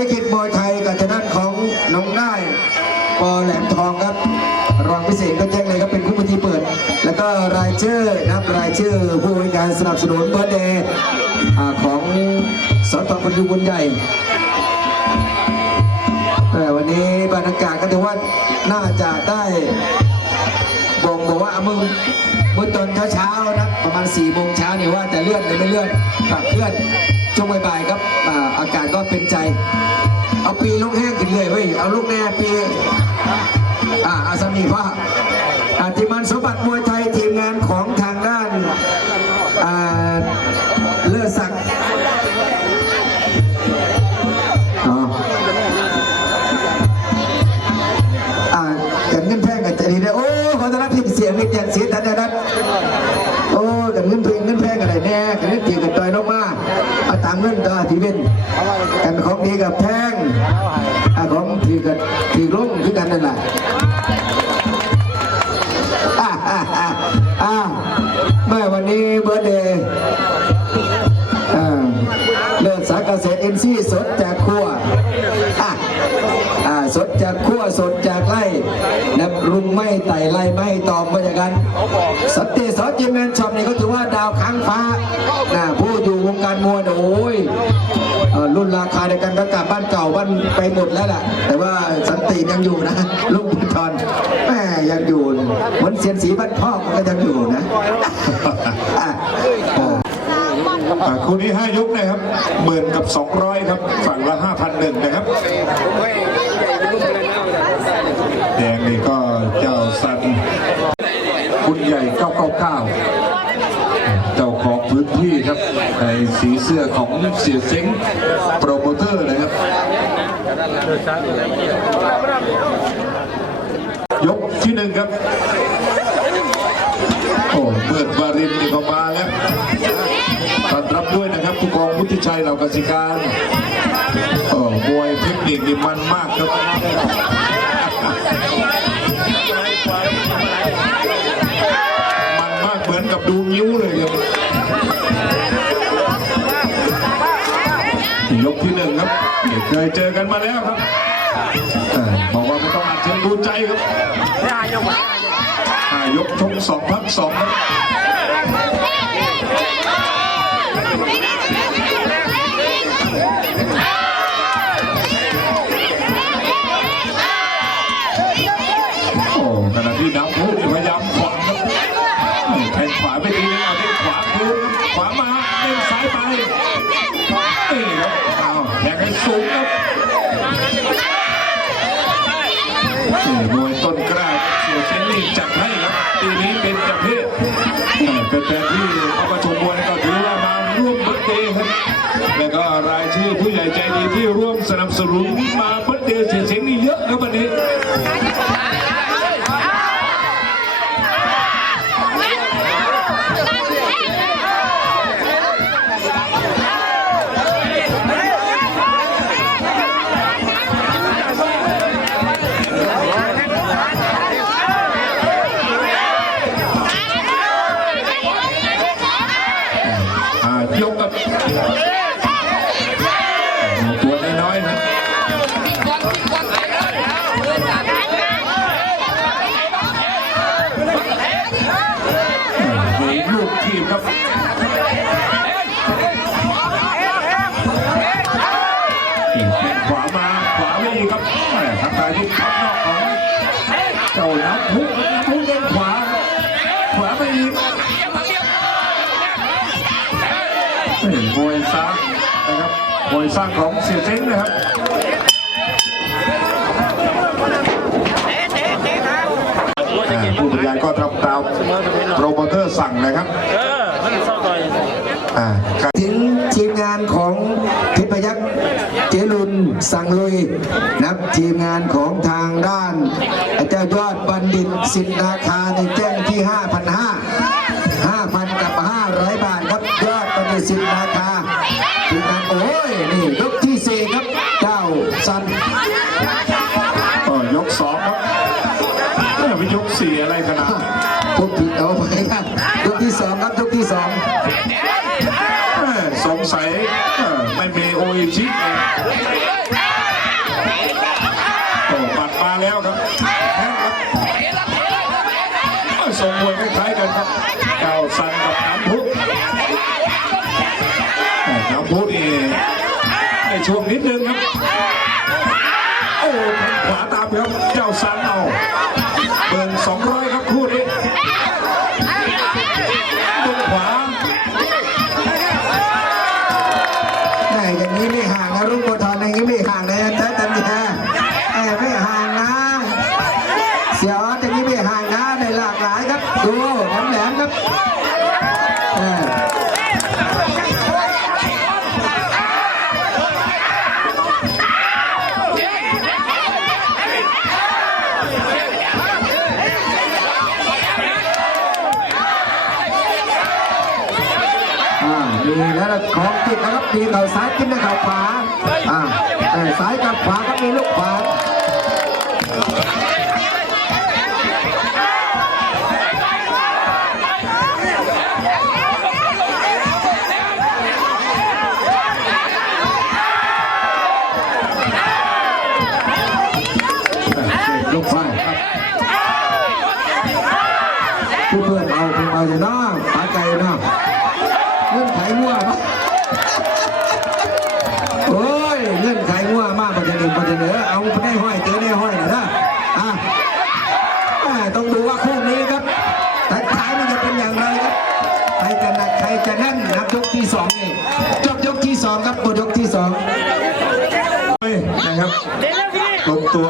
ได้กิจมวยไทยกับทางด้านของน้องได้ายปอแหลมทองครับ รองพิเศษก็แจ้งเลยครับเป็นคู่มือที่เปิด แล้วก็รายชื่อนะครับรายชื่อผู้บริการสนับสนุนเบอร์เดย์ของสตพันยุบุญใหญ่แต่วันนี้บรรยากาศก็ถือว่าน่าจะได้บ่งบอกว่ามึงเมื่อตอนเช้าๆนะประมาณ4ี่โมงเช้าเนี่ยว่าจะเลื่อนหรือไม่เลื่อนปรับเคลื่อนช่วงบ่ายๆครับ ปีลูกแห้งขึ้นเลยเว้ย เอาลูกแน่ปี อ่าอาสามีพ่ออาติมันสมบัติมวย เอาตามเงินตัวที่เป็นกันของดีกับแพงอ่าของที่กันที่ลงคือกันนั่นแหละอ่าอ่าอ่าอ่าเมื่อวันนี้เบอร์เดย์อ่าเลิศสาเกษตรเอ็นซีสดจากครัวอะอ่า สดจากขั้วสดจากไร่นับรุงไม่ไต่ไล่ไม่ตอมมาจากกันสันติสอจิมแมนช็อปนี่ก็ถือว่าดาวค้างฟ้านะผู้อยู่วงการมวยโอ้ยรุ่นราคาในการกำกับบ้านเก่าบ้านไปหมดแล้วล่ะแต่ว่าสันติยังอยู่นะลูกบุญทอนแม่ยังอยู่เหมือนเสียนสีบ้านพ่อก็ยังอยู่นะคู่นี้ 5 ยกนะครับหมื่นกับ 200 ครับ ฝั่งละ 5,001 นะครับ แดงนี่ก็เจ้าสันคุณใหญ่999เจ้าของพื้นที่ครับในสีเสื้อของเสียเซ้งโปรโมเตอร์นะครับยกที่หนึ่งครับ โอ้เมื่อวารินนี่ก็มาแล้วต้อนรับด้วยนะครับผู้กองวุฒิชัยเหล่ากสิการ มันมากครับมันมากเหมือนกับดูนิ้วเลยครับยกที่หนึ่งครับเคยเจอกันมาแล้วครับบอกว่าไม่ต้องอัดเชิงดูใจครับห้ายกชกสองพักสองครับ ที่ร่วมสนับสนุนมาาไม่ดีครับแหม่ทางการยุบพับนอกของเจ้านักพุกพุกเด้งขวา ขวาไม่ดีนี่มวยสร้านะครับมวยสร้างของเสียเซ้งนะครับผู้บรรยายก็ทำตามโปรโมเตอร์สั่งนะครับถึงทีมงานของเพชรพยักษ์ เจรุนสังลุยนะครับทีมงานของทางด้านเจ้ายอดบัณฑิตสิทธิราคาในแจ้งที่ 5,500 5,000 กับ 500 บาทครับ ยอดบัณฑิตสิทธิราคาทีมงานโอ้ย นี่ยกที่สี่ครับเจ้าสันก็ยกสองครับไม่ไปยกสี่อะไรขนาดนั้นพวกผิดเอาไปครับยกที่สองครับยกที่ส ไม่มีโออิชิโอ้ปัดมาแล้วครับส่งมวยคล้ายๆกันครับเก้าสันกับน้ำพุน้ำพุนี่ในช่วงนิดนึงครับ มีแล้วล่ะของติดนะครับมีเข่าซ้ายกินด้วยเข่าขวาอ่าเออซ้ายกับขวาก็มีลูกขวาลูกไฟผู้เพื่อนเอาเพื่อนเอาอยู่น้าปาไก่นะ งื่อนไขมั่วปะโอ้ยเงื่อนไขมั่วมากประเด็นหนึ่งประเด็นเหนือเอาไปได้ห้อยเจอได้ห้อยนะนะอะแม่ต้องดูว่าคู่นี้ครับแต่ท้ายมันจะเป็นอย่างไรครับใครจะหนักใครจะแน่นนับยกที่สองนี่จบยกที่สองครับหมดยกที่สองเฮ้ยนะครับลงตัว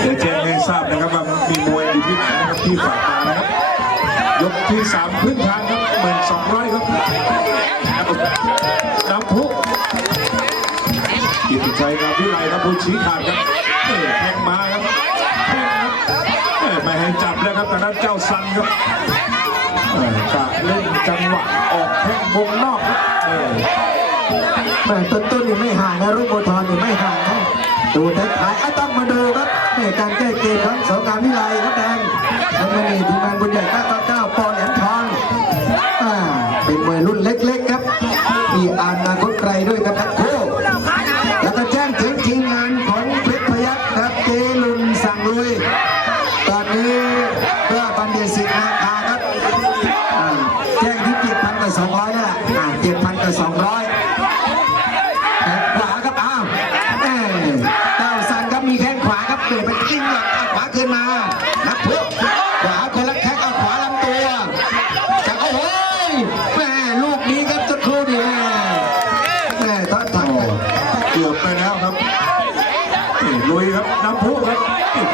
เดี๋ยวแจ้งให้ทราบนะครับว่ามีมวยอยู่ที่ไหนนะครับที่ฝากมานะครับยกที่สามขึ้นทางครับหมื่นสองร้อยครับ น้ำพุกิติชัยกับวิไลน้ำพุชี้ขาดครับเออแทงมาครับเออไม่ให้จับแล้วครับแต่นั้นเจ้าซันครับกะเล่นจังหวะออกแข้งวงนอกเออแม่ต้นต้นนี่ไม่ห่างนะรุ่งโพธิ์ทองนี่ไม่ห่างนะดูท้ายท้ายอะต้องมาดูครับในการแก้เกมของสงการวิไลครับแดงทางมันนี่ทีมงานบุญใหญ่999ปอแหลมทองเป็นมวยรุ่นเล็กๆ มีอนาคตไกลด้วยกันทั้งคู่แล้วก็แจ้งถึงทีมงานของเพชรพยัคฆ์ครับเจลุนสั่งลุย ตอนนี้เพื่อบันเดสิกนะ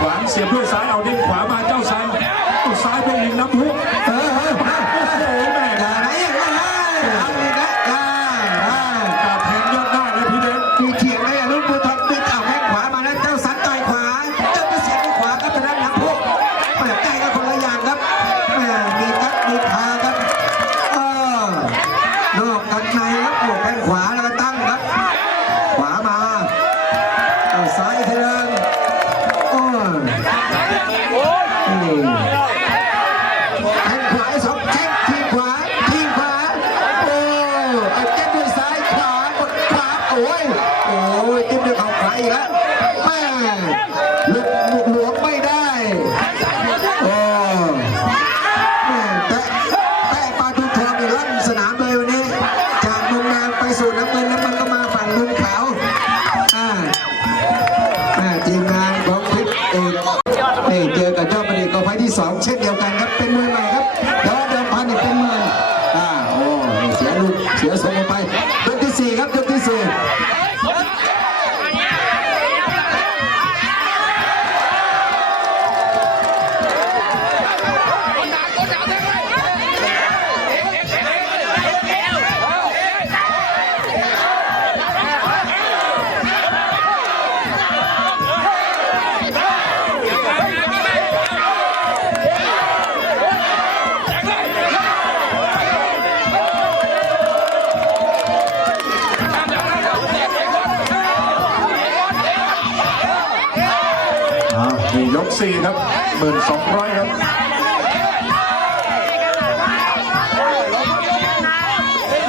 ขวางเสียบด้วยซ้ายเอาเด้งขวามาเจ้าซ้ายซ้ายไปยิงน้ำพุ มแดงไปสู่น้ำเงินน้ำมือ สี่ครับหมื่นสองร้อยครับ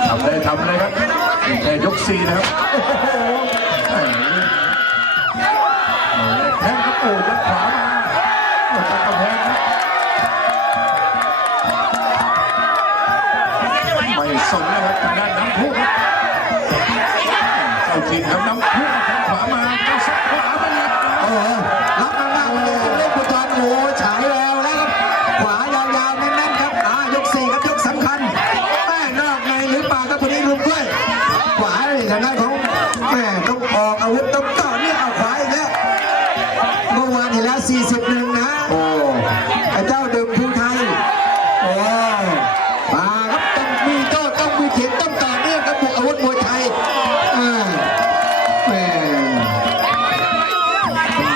ทำได้ทำเลยครับแต่ยกสี่นะครับ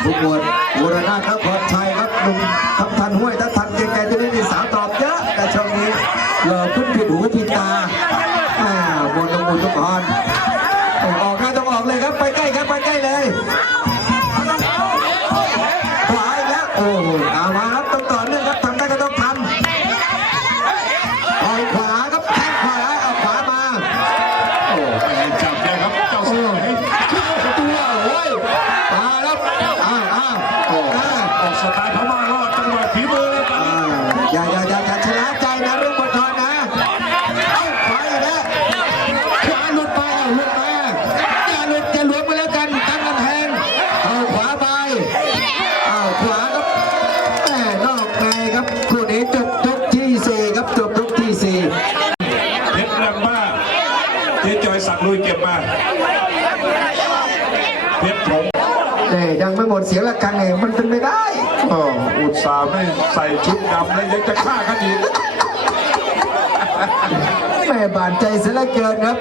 ผู้หมวดบุรณะครับพรชัยครับหนุ่มคำทันห้วยทับ สไตล์พม่ารอดจังหวะฝีมือเลยตอนนี้ อย่าอย่าอย่าชนะ ไม่หมดเสียงละกันเองมันเป็นไม่ได้โอ้อุตส่าห์ไม่ใส่ชุดดำแล้วยังจะฆ่ากันอีกแม่บาดใจเสียเหลือเกินครับ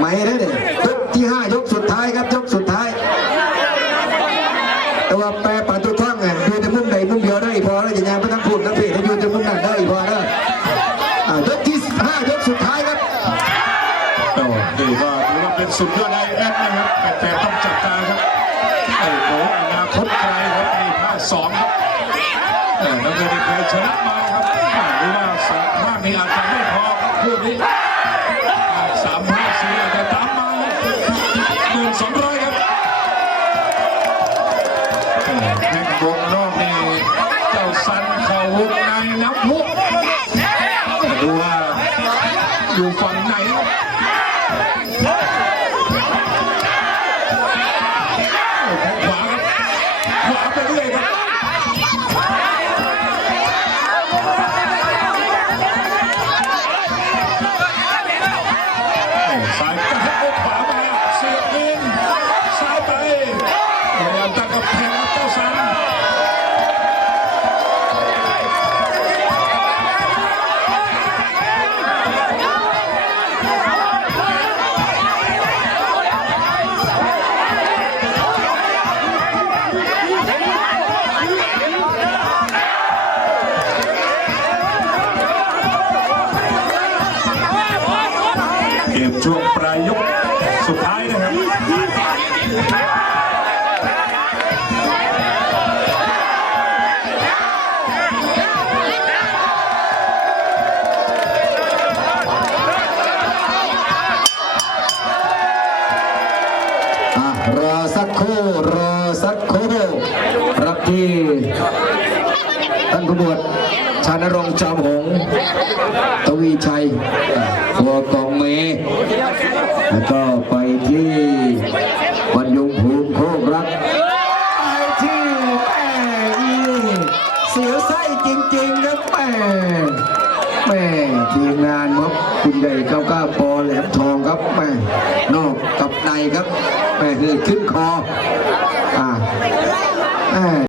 ไม่ได้เลยยกที่ห้ายกสุดท้ายครับยกสุดท้าย แต่ว่าแปรปาตุท่องไงดูแต่มุมใดมุมเดียวได้พอแล้วอย่ายังไม่ต้องพูดทั้งเพจให้ดูแต่มุมนั้นได้พอแล้วอ่ายกที่ห้ายกสุดท้ายครับโอ้นี่ก็ถือว่าเป็นสุดยอดไอแอดนะครับแฟนๆต้องจับตาครับโอ้โหอนาคตไกลครับนี่ภาคสองครับ เออน้ำเงินนี่เคยชนะมานะครับหรือว่าสองข้างนี้อาจจะไม่พอครับคู่นี้ มช่วงปลายยกสุดท้ายนะครับรอสักครู่รอสักครู่รับที่ท่านผู้บวช ชานรงค์จอมหงษ์ทวีชัยอะหัวกองเมแล้วก็ไปที่บรรยงภูมิโคกรักไปที่แม่อีเสียไส้จริงๆครับแม่แม่ทีมงานครับคุณใหญ่เก้าก้าปอแหลมทองครับแม่นอกกับในครับแม่คือขึ้นคออ่าแม่